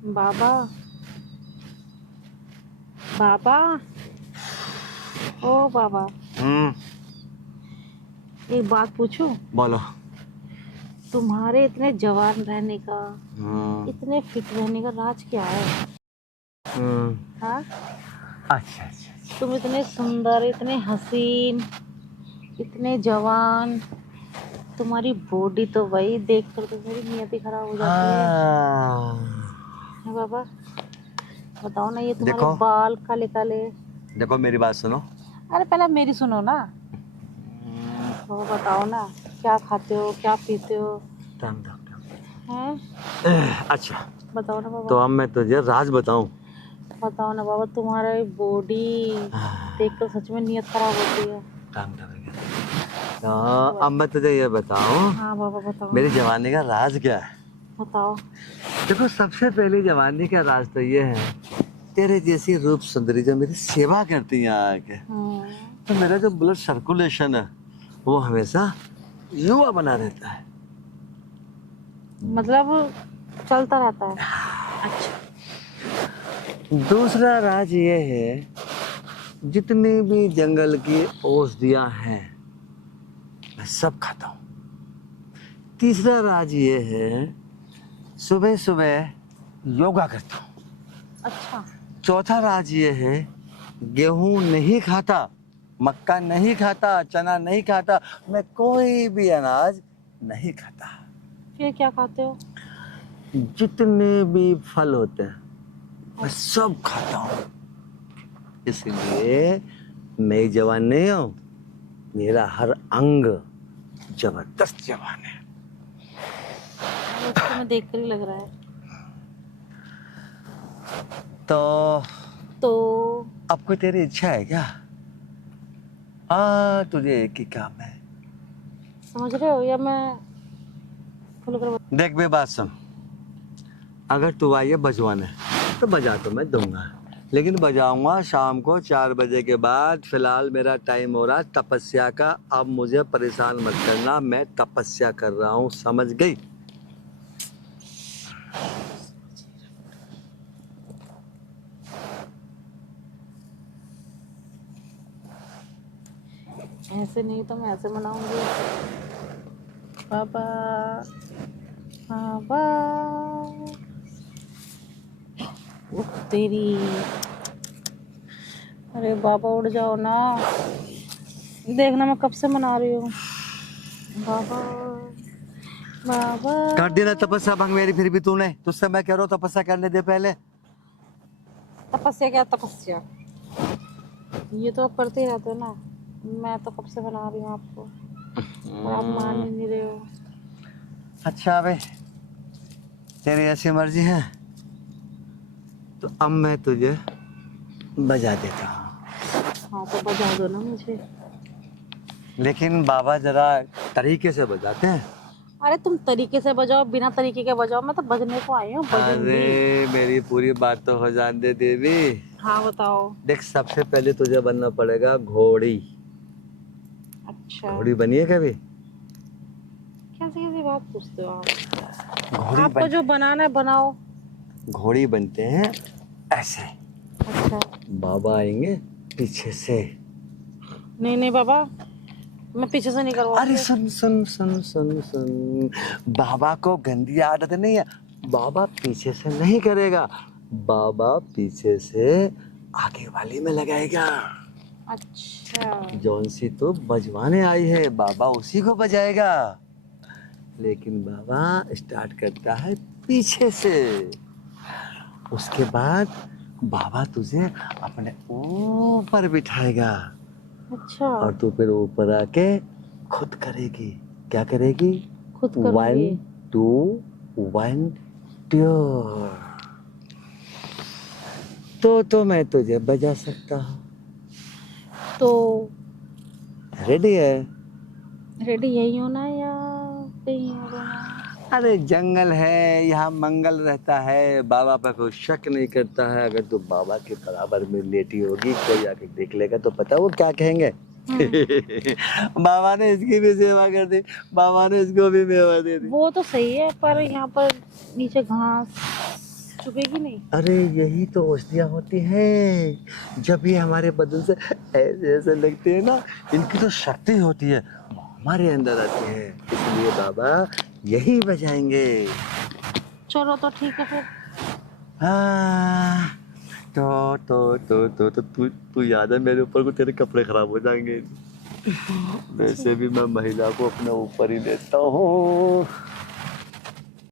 बाबा, बाबा, ओ बाबा, एक बात पूछूं? बोलो। तुम्हारे इतने जवान रहने का, इतने फिट रहने का राज क्या है? हाँ? अच्छा अच्छा अच्छा। तुम इतने सुंदर, इतने हसीन, इतने जवान, तुम्हारी बॉडी तो भाई देख कर तो मेरी नियत ही खराब हो जाती है। हाँ बाबा, बताओ ना, ये तुम्हारे देखो बाल काले काले। देखो मेरी बात सुनो। अरे पहले मेरी सुनो ना। तो बताओ ना, क्या खाते हो, क्या पीते हो? Time time time. हैं? अच्छा, बताओ ना तो बाबा। अब मैं तुझे राज बताऊं। बताओ ना बाबा, तुम्हारा बॉडी देख कर सच में नियत खराब होती है। Time time. तो अब मैं तुझे ये बताऊं, हाँ बाबा बताओ। मेरी जवानी का राज क्या है। बताओ। देखो, सबसे पहली जवानी का राज तो ये है, तेरे जैसी रूप सुंदरी जो मेरी सेवा करती है आके, तो मेरा जो ब्लड सर्कुलेशन है वो हमेशा युवा बना रहता है। मतलब चलता रहता है। अच्छा। दूसरा राज ये है, जितनी भी जंगल की औषधियां हैं मैं सब खाता हूँ। तीसरा राज ये है, सुबह सुबह योगा करता हूँ। अच्छा। चौथा राज ये है, गेहूं नहीं खाता, मक्का नहीं खाता, चना नहीं खाता, मैं कोई भी अनाज नहीं खाता। फिर क्या खाते हो? जितने भी फल होते हैं मैं सब खाता हूँ। इसलिए मैं जवान नहीं हूँ, मेरा हर अंग जबरदस्त जवान है। उसको मैं देख कर ही लग रहा है। तो तो अब कोई तेरी इच्छा है क्या? तुझे एक ही काम है। समझ रहे हो या मैं खुल कर देख बे, बात सुन। अगर तू आई है बजवाने तो बजा तो मैं दूंगा, लेकिन बजाऊंगा शाम को 4 बजे के बाद। फिलहाल मेरा टाइम हो रहा है तपस्या का। अब मुझे परेशान मत करना, मैं तपस्या कर रहा हूँ, समझ गई? ऐसे नहीं तो मैं ऐसे मनाऊंगी। बाबा, बाबा, उफ तेरी। अरे बाबा उठ जाओ ना, देखना मैं कब से मना रही हूँ। बाबा, बाबा। कर दी ना तपस्या भंग मेरी, फिर भी तूने। तुझसे मैं कह रहा हूँ तपस्या करने दे पहले। तपस्या क्या तपस्या? ये तो आप करते ही रहते हो ना। मैं तो कब से बना रही हूँ आपको, और आप मान ही नहीं रहे हो। अच्छा भाई, तेरी ऐसी मर्जी है तो अब मैं तुझे बजा देता हूँ। हाँ तो बजा दो ना मुझे। लेकिन बाबा जरा तरीके से बजाते हैं। अरे तुम तरीके से बजाओ, बिना तरीके के बजाओ, मैं तो बजने को आई हूँ, बजूंगी। अरे मेरी पूरी बात तो हो जाने दे देवी। हाँ बताओ। देख, सबसे पहले तुझे बनना पड़ेगा घोड़ी। अच्छा। घोड़ी बनी है कभी? कैसी कैसी बात पूछते हो आप? घोड़ी आपको बन जो बनाना है बनाओ। घोड़ी बनते हैं ऐसे। अच्छा। बाबा आएंगे पीछे से। नहीं नहीं बाबा, मैं पीछे से नहीं अरे करवाऊंगी। सुन सुन सुन सुन सुन, बाबा को गंदी आदत नहीं है। बाबा पीछे से नहीं करेगा, बाबा पीछे से आगे वाली में लगाएगा। अच्छा। जौन सी तो बजवाने आई है, बाबा उसी को बजाएगा। लेकिन बाबा स्टार्ट करता है पीछे से। उसके बाद बाबा तुझे अपने ऊपर बिठाएगा अच्छा। और तू फिर ऊपर आके खुद करेगी। क्या करेगी? खुद 1 करूंगी। 2 1 2। तो मैं तुझे बजा सकता हूँ। तो रेडी है? रेडी यही होना है या कहीं और होना है? अरे जंगल है, यहाँ मंगल रहता है, बाबा पर कोई शक नहीं करता है। अगर तू बाबा के बराबर में लेटी होगी, कोई आके देख लेगा तो पता वो क्या कहेंगे। बाबा ने इसकी भी सेवा कर दी, बाबा ने इसको भी मेवा दे दी। वो तो सही है, पर यहाँ पर नीचे घास, चुभेगी नहीं? अरे यही तो औषधियाँ होती हैं, जब ये हमारे बदन से ऐसे ऐसे लगते हैं ना, इनकी तो शक्ति होती है, वो हमारे अंदर आती है, इसलिए बाबा यही बजाएंगे। चलो तो ठीक है फिर। हाँ, तो तू याद है मेरे ऊपर को, तेरे कपड़े खराब हो जाएंगे। वैसे भी मैं महिला को अपने ऊपर ही लेता हूँ।